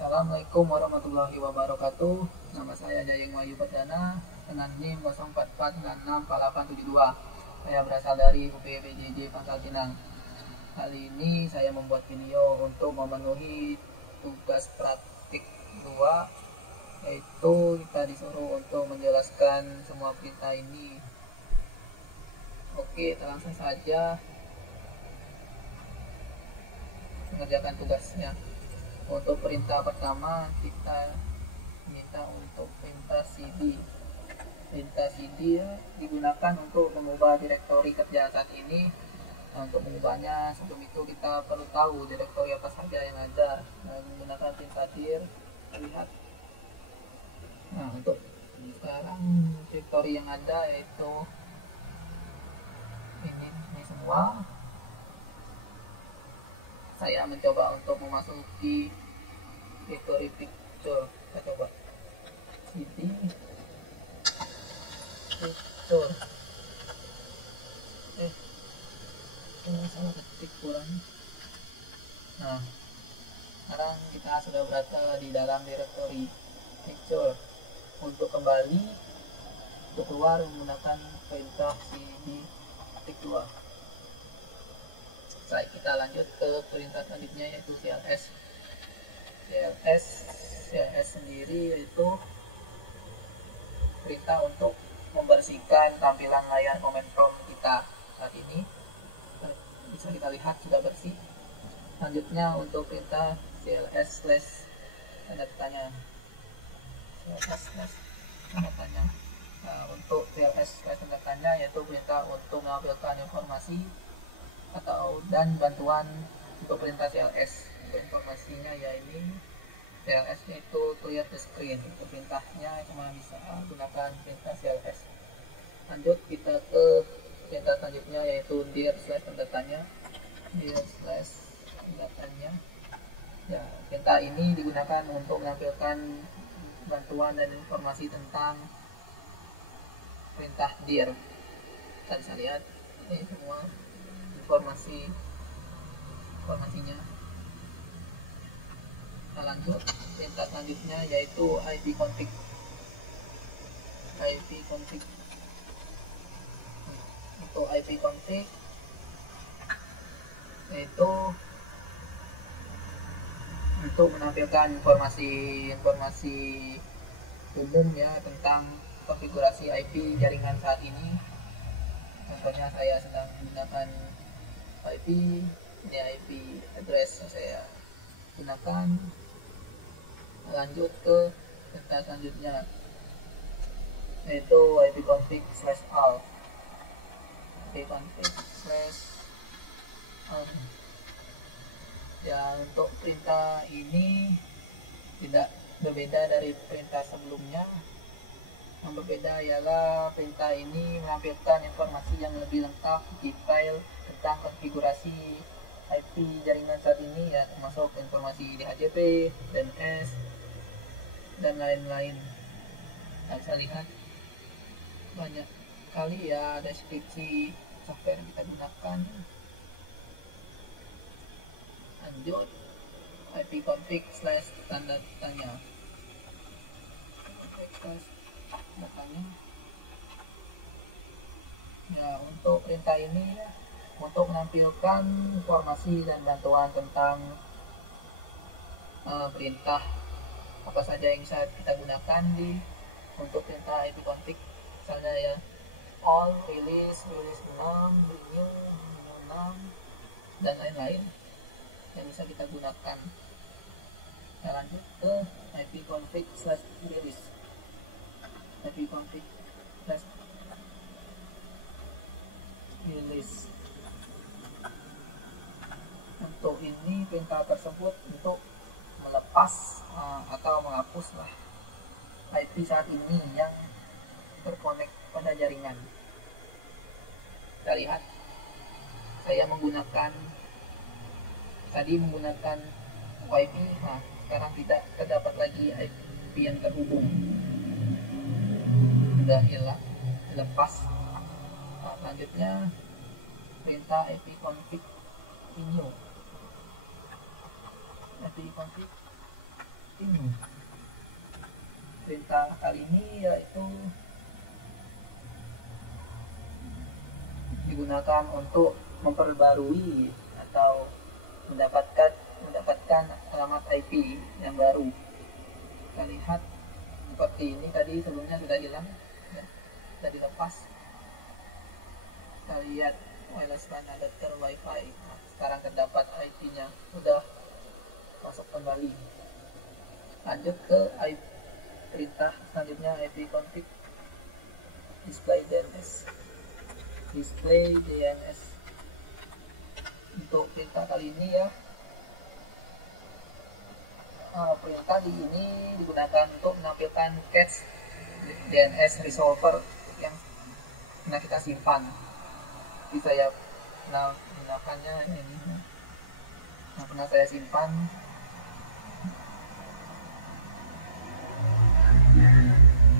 Assalamualaikum warahmatullahi wabarakatuh. Nama saya Jayeng Wahyu Perdana dengan NIM 04496482. Saya berasal dari UPBJJ Pangkal Pinang. Kali ini saya membuat video untuk memenuhi tugas praktik 2, yaitu kita disuruh untuk menjelaskan semua perintah ini. Oke, kita langsung saja mengerjakan tugasnya. Untuk perintah pertama kita minta untuk perintah cd. Perintah cd digunakan untuk mengubah direktori kerja saat ini. Nah, untuk mengubahnya sebelum itu kita perlu tahu direktori apa saja yang ada. Nah, menggunakan perintah dir, lihat. Nah, untuk sekarang direktori yang ada yaitu ini semua. Saya mencoba untuk memasuki direktori picture. Kita coba cd picture. Ini salah ketik kurang. Nah, sekarang kita sudah berada di dalam direktori picture. Untuk kembali untuk keluar menggunakan perintah cd ketik 2. Baik, kita lanjut ke perintah selanjutnya yaitu cls. CLS sendiri yaitu perintah untuk membersihkan tampilan layar command prompt kita saat ini. Bisa kita lihat sudah bersih. Selanjutnya untuk perintah cls slash tanda tanya. Nah, untuk cls slash tanda tanya yaitu perintah untuk menampilkan informasi dan bantuan untuk perintah cls. Untuk informasinya ya ini cls nya itu clear the screen. Untuk perintahnya cuma bisa gunakan perintah cls. Lanjut kita ke perintah selanjutnya yaitu dir slash tanda tanya. Dir slash tanda tanya. Ya, perintah ini digunakan untuk menampilkan bantuan dan informasi tentang perintah dir. Kita bisa lihat ini semua informasinya. Kita lanjut perintah selanjutnya yaitu ipconfig. Untuk ipconfig yaitu untuk menampilkan informasi umum ya tentang konfigurasi IP jaringan saat ini. Contohnya saya sedang menggunakan IP, ini IP address yang saya gunakan. Lanjut ke perintah selanjutnya yaitu ipconfig slash all. ipconfig slash all. Ya, untuk perintah ini tidak berbeda dari perintah sebelumnya. Yang berbeda ialah perintah ini menampilkan informasi yang lebih lengkap, detail tentang konfigurasi IP jaringan saat ini ya, termasuk informasi DHCP, DNS, dan lain-lain. Nah, bisa lihat banyak kali ya deskripsi software yang kita gunakan. Lanjut ipconfig slash tanda tanya. Ya, untuk perintah ini untuk menampilkan informasi dan bantuan tentang perintah apa saja yang bisa kita gunakan untuk perintah ipconfig, misalnya ya all, release 6, renew 6, dan lain-lain yang bisa kita gunakan. Kita lanjut ke ipconfig slash release. ipconfig slash release. Untuk ini perintah tersebut untuk melepas atau menghapus IP saat ini yang terkonek pada jaringan. Kita lihat saya menggunakan WiFi. Nah, sekarang tidak terdapat lagi IP yang terhubung, sudah hilang, lepas. Nah, selanjutnya perintah ipconfig renew. ipconfig ping. Perintah kali ini yaitu digunakan untuk memperbarui atau mendapatkan alamat IP yang baru. Kita lihat seperti ini, tadi sebelumnya sudah hilang ya, sudah dilepas. Kita lihat wireless LAN adapter WiFi. Nah, sekarang terdapat IP-nya, sudah masuk kembali. Lanjut ke IP, perintah selanjutnya IP config display DNS. Untuk perintah kali ini ya, perintah di ini digunakan untuk menampilkan cache DNS resolver yang pernah kita simpan. Bisa saya menggunakannya ini yang pernah saya simpan.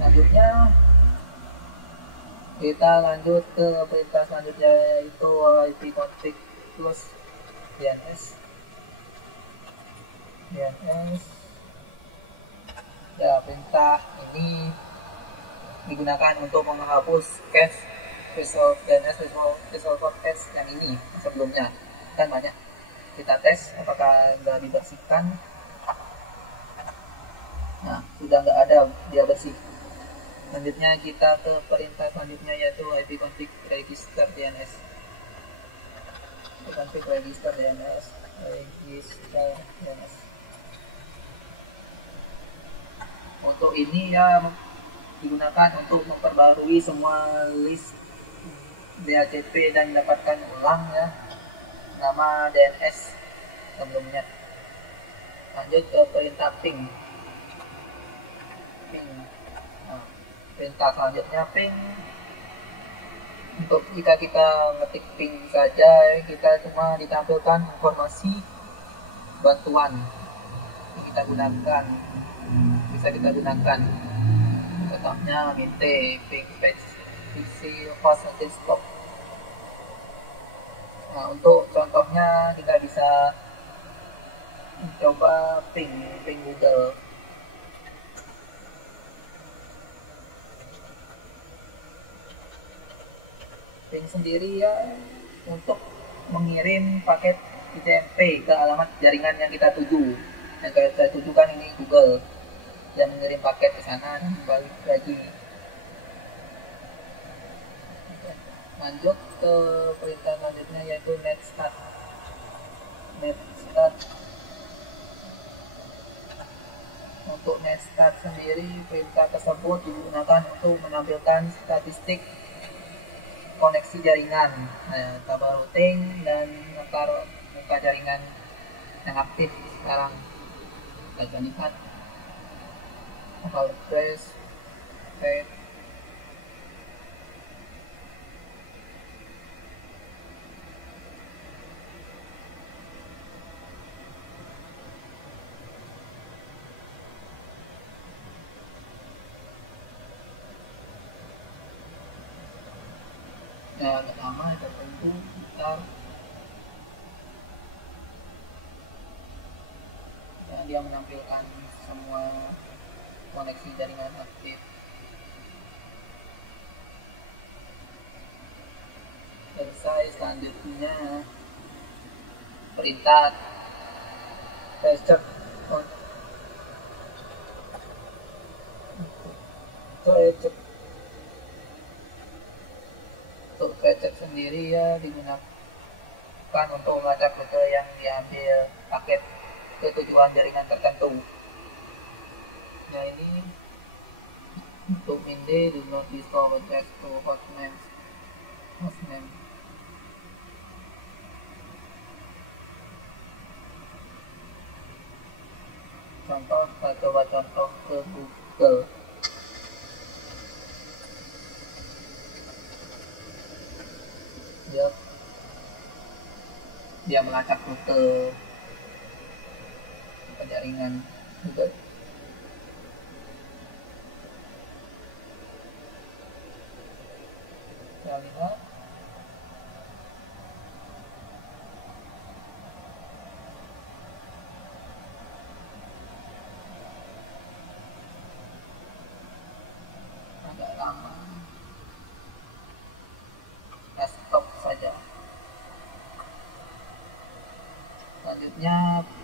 Selanjutnya kita lanjut ke perintah selanjutnya, yaitu IP config plus DNS. Ya, perintah ini digunakan untuk menghapus cache DNS resolver cache yang ini sebelumnya. Kan banyak kita tes apakah nggak dibersihkan. Nah, sudah nggak ada, dia bersih. Selanjutnya kita ke perintah selanjutnya, yaitu IP config register DNS. Config register DNS. Untuk ini ya digunakan untuk memperbarui semua list DHCP dan mendapatkan ulang ya nama DNS sebelumnya. Lanjut ke perintah ping. Nah, perintah selanjutnya ping. Untuk jika kita ngetik ping saja, kita cuma ditampilkan informasi bantuan yang bisa kita gunakan. Contohnya mint ping page PC host and desktop. Nah, untuk contohnya kita bisa mencoba ping Google. Ping sendiri ya untuk mengirim paket ICMP ke alamat jaringan yang kita tuju. Yang kita tujukan ini Google, yang mengirim paket ke sana dan balik lagi. Lanjut ke perintah selanjutnya, yaitu netstart. Untuk netstart sendiri, perintah tersebut digunakan untuk menampilkan statistik koneksi jaringan, tabel routing dan muka jaringan yang aktif sekarang. Kita lihat local address, ya agak lama tertentu sekitar dan dia menampilkan semua koneksi jaringan aktif. Selesai. Selanjutnya perintah fetch untuk fetch sendiri ya digunakan untuk melacak rute yang diambil paket ke tujuan jaringan tertentu. Ya, ini untuk minde do not discover text to hostname. Coba contoh ke Google. Dia melacak rute jaringan Google. Kita lihat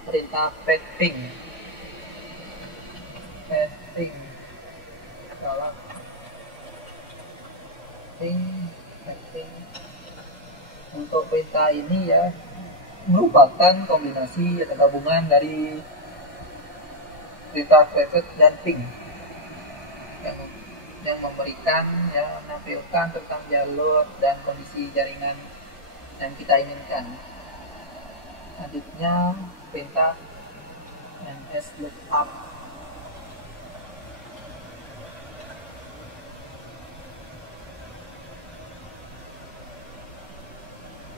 perintah padding salah padding. Untuk perintah ini ya merupakan kombinasi atau gabungan dari perintah private dan ping yang memberikan, yang menampilkan tentang jalur dan kondisi jaringan yang kita inginkan. Selanjutnya perintah ns lookup.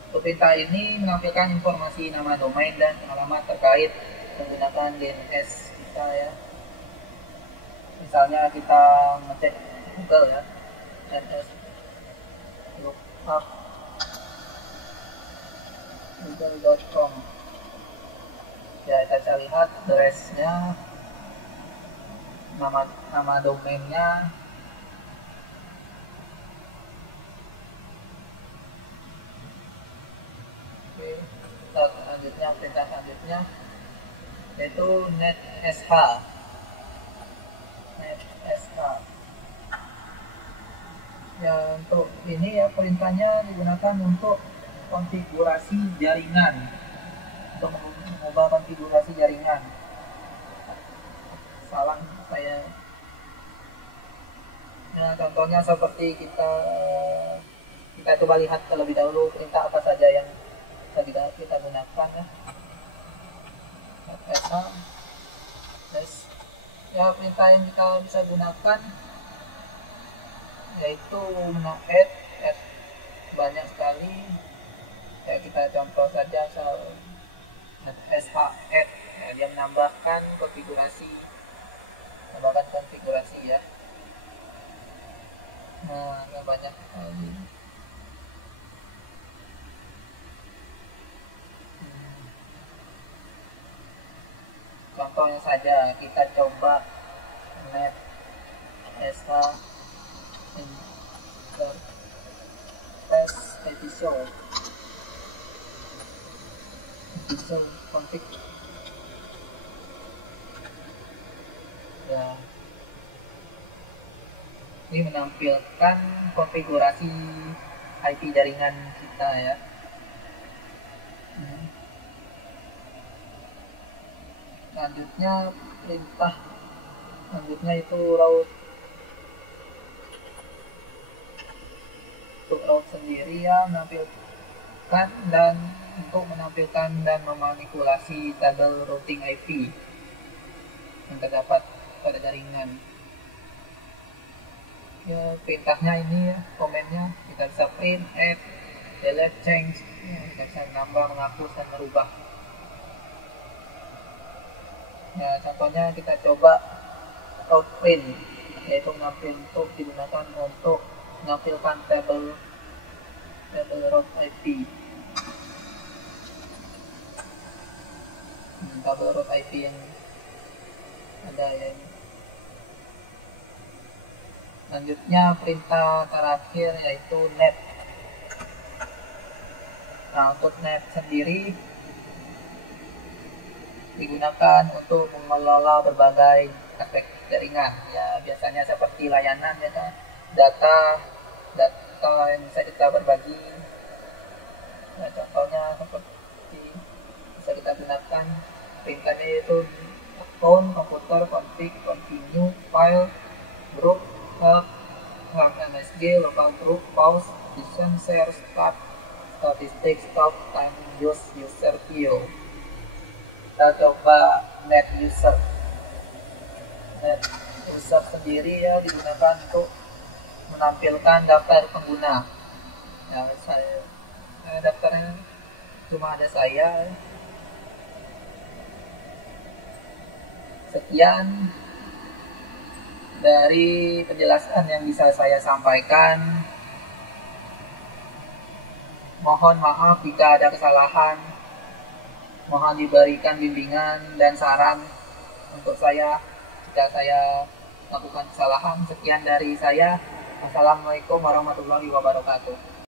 Untuk perintah ini menampilkan informasi nama domain dan alamat terkait menggunakan DNS kita ya. Misalnya kita ngecek Google ya, ns lookup google.com ya, kita bisa lihat address-nya, nama domainnya, selanjutnya perintah selanjutnya yaitu netsh. Ya, untuk ini ya perintahnya digunakan untuk konfigurasi jaringan, untuk mengubah konfigurasi jaringan. Salah saya. Nah, contohnya seperti kita coba lihat terlebih dahulu perintah apa saja yang kita gunakan ya. Ya, perintah yang kita bisa gunakan yaitu add banyak sekali ya, kita contoh saja sh add ya, dia menambahkan konfigurasi ya. Nah, banyak sekali. Contohnya saja kita coba net sh test episode config ya, ini menampilkan konfigurasi IP jaringan kita ya. Selanjutnya perintah selanjutnya itu route. Untuk route sendiri ya menampilkan dan memanipulasi tabel routing IP yang terdapat pada jaringan. Ya, perintahnya ini ya, komennya kita bisa print, add, delete, change, ya, kita bisa menambah, menghapus dan merubah. Ya, contohnya kita coba route print, yaitu digunakan untuk menampilkan tabel route IP. Tabel route IP yang ada ya. Selanjutnya perintah terakhir yaitu net. Nah, untuk net sendiri digunakan untuk mengelola berbagai aspek jaringan ya, biasanya seperti layanan ya kan, data yang bisa kita berbagi ya, contohnya seperti bisa kita gunakan perintahnya yaitu account, komputer, config, continue, file, group, help, MSG, local group, pause, listen, share, start, statistik, stop, time, use, user view. Kita coba net user sendiri ya, digunakan untuk menampilkan daftar pengguna ya. Daftarnya cuma ada saya. Sekian dari penjelasan yang bisa saya sampaikan. Mohon maaf jika ada kesalahan. Mohon diberikan bimbingan dan saran untuk saya jika saya melakukan kesalahan. Sekian dari saya. Assalamualaikum warahmatullahi wabarakatuh.